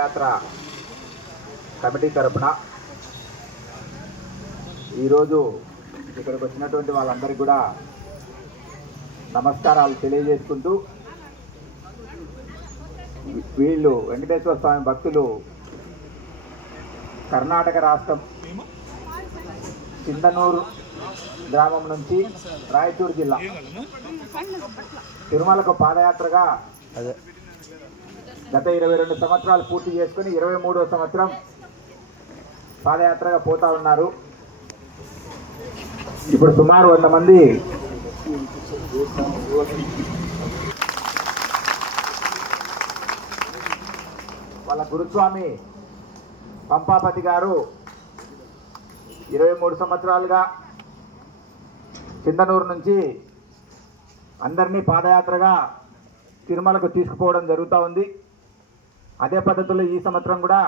యాత్ర కమిటీ తరపున ఈరోజు ఇక్కడికి వచ్చినటువంటి వాళ్ళందరికీ కూడా నమస్కారాలు తెలియజేసుకుంటూ, వీళ్ళు వెంకటేశ్వర స్వామి భక్తులు కర్ణాటక రాష్ట్రం చిందనూరు గ్రామం నుంచి రాయచూరు జిల్లా తిరుమలకు పాదయాత్రగా గత 22 సంవత్సరాలు పూర్తి చేసుకుని 23వ సంవత్సరం పాదయాత్రగా పోతా ఉన్నారు. ఇప్పుడు సుమారు 100 మంది వాళ్ళ గురుస్వామి పంపాపతి గారు 23 సంవత్సరాలుగా చిందనూరు నుంచి అందరినీ పాదయాత్రగా తిరుమలకు తీసుకుపోవడం జరుగుతూ ఉంది. అదే పద్ధతిలో ఈ సంవత్సరం కూడా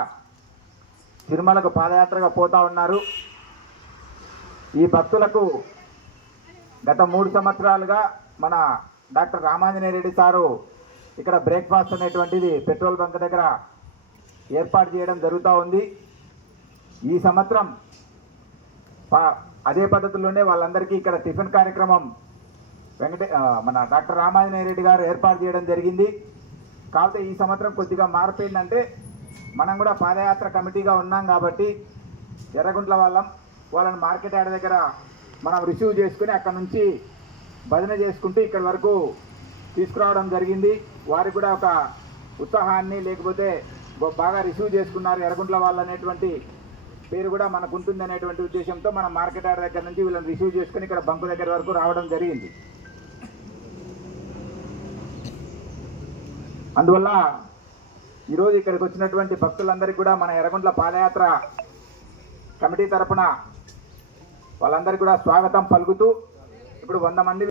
తిరుమలకు పాదయాత్రగా పోతా ఉన్నారు. ఈ భక్తులకు గత 3 సంవత్సరాలుగా మన డాక్టర్ రామాంజనేయ రెడ్డి సారు ఇక్కడ బ్రేక్ఫాస్ట్ అనేటువంటిది పెట్రోల్ బంక్ దగ్గర ఏర్పాటు చేయడం జరుగుతూ ఉంది. ఈ సంవత్సరం అదే పద్ధతిలోనే వాళ్ళందరికీ ఇక్కడ టిఫిన్ కార్యక్రమం మన డాక్టర్ రామాంజనేయ రెడ్డి గారు ఏర్పాటు చేయడం జరిగింది. కాకపోతే ఈ సంవత్సరం కొద్దిగా మార్పు ఏంటంటే, మనం కూడా పాదయాత్ర కమిటీగా ఉన్నాం కాబట్టి ఎర్రగుంట్ల వాళ్ళని మార్కెట్ యార్డ్ దగ్గర మనం రిసీవ్ చేసుకుని అక్కడ నుంచి భజన చేసుకుంటూ ఇక్కడి వరకు తీసుకురావడం జరిగింది. వారికి కూడా ఒక ఉత్సాహాన్ని, లేకపోతే బాగా రిసీవ్ చేసుకున్నారు ఎర్రగుంట్ల వాళ్ళు అనేటువంటి పేరు కూడా మనకు ఉంటుంది అనేటువంటి ఉద్దేశంతో మనం మార్కెట్ యార్డ్ దగ్గర నుంచి వీళ్ళని రిసీవ్ చేసుకుని ఇక్కడ బంకు దగ్గర వరకు రావడం జరిగింది. అందువల్ల ఈరోజు ఇక్కడికి వచ్చినటువంటి భక్తులందరికీ కూడా మన ఎర్రగుంట్ల పాదయాత్ర కమిటీ తరపున వాళ్ళందరికీ కూడా స్వాగతం పలుకుతూ ఇప్పుడు 100 మంది